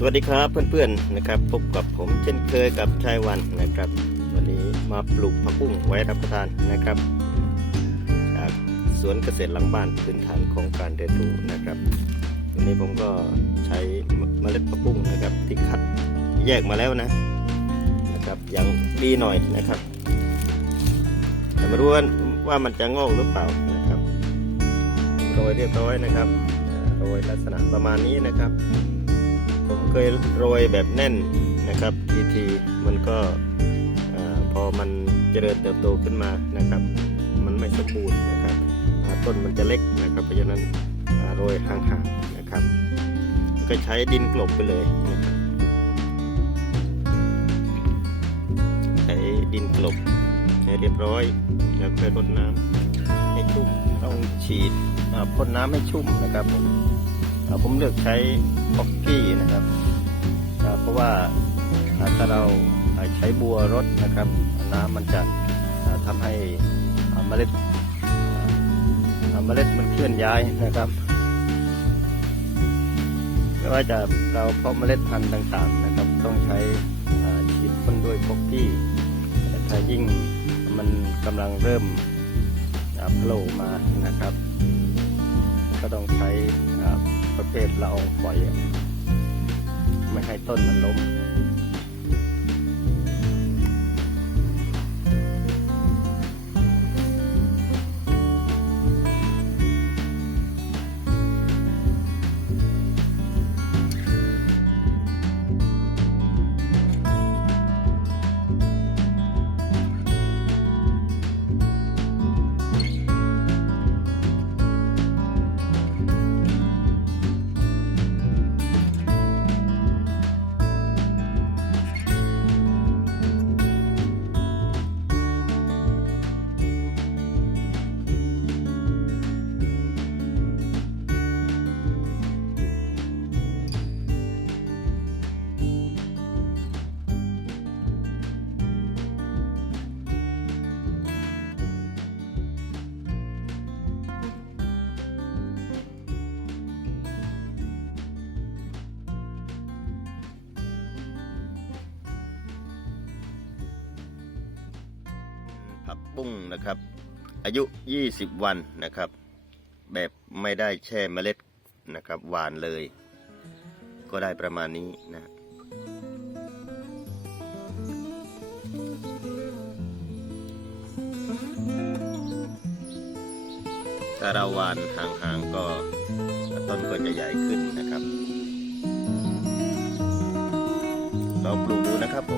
สวัสดีครับเพื่อนๆนะครับพบกับผมเช่นเคยกับชายวันนะครับ วันนี้มาปลูกผักบุ้งไว้รับประทานนะครับจากสวนเกษตรหลังบ้านพื้นฐานของการเรียนรู้นะครับวันนี้ผมก็ใช้เมล็ดผักบุ้งนะครับที่คัดแยกมาแล้วนะนะครับยังดีหน่อยนะครับแต่ไม่รู้ว่ามันจะงอกหรือเปล่านะครับโรยเรียบร้อยนะครับโรยลักษณะประมาณนี้นะครับ ผมเคยโรยแบบแน่นนะครับทีทีมันก็พอมันเจริญเติบโตขึ้นมานะครับ มันไม่สมบูรณ์นะครับต้นมันจะเล็กนะครับ เพราะฉะนั้นโรยห่างๆนะครับ ก็ใช้ดินกลบไปเลยนะครับใช้ดินกลบให้เรียบร้อยแล้วก็รดน้ำให้ชุ่มต้องฉีดพ่นน้ำให้ชุ่มนะครับผม ผมเลือกใช้บ็อกกี้นะครับ เพราะว่าถ้าเราใช้บัวรดนะครับ น้ำมันจะทำให้เมล็ดเมล็ดมันเคลื่อนย้ายนะครับไม่ว่าจะเราเพาะเมล็ดพันธุ์ต่างๆนะครับ ต้องใช้ฉีดพ่นด้วยบ็อกกี้ถ้ายิ่งมันกำลังเริ่มอ่าโผล่มานะครับ ก็ต้องใช้ ประเภทละอองฝอยไม่ให้ต้นมันล้มักบุ้งนะครับ อายุ 20 วันนะครับ แบบไม่ได้แช่เมล็ดนะครับหวานเลย ก็ได้ประมาณนี้นะถ้าเราหวานห่างๆก็ต้นก็จะใหญ่ขึ้นนะครับเราปลูกดูนะครับผม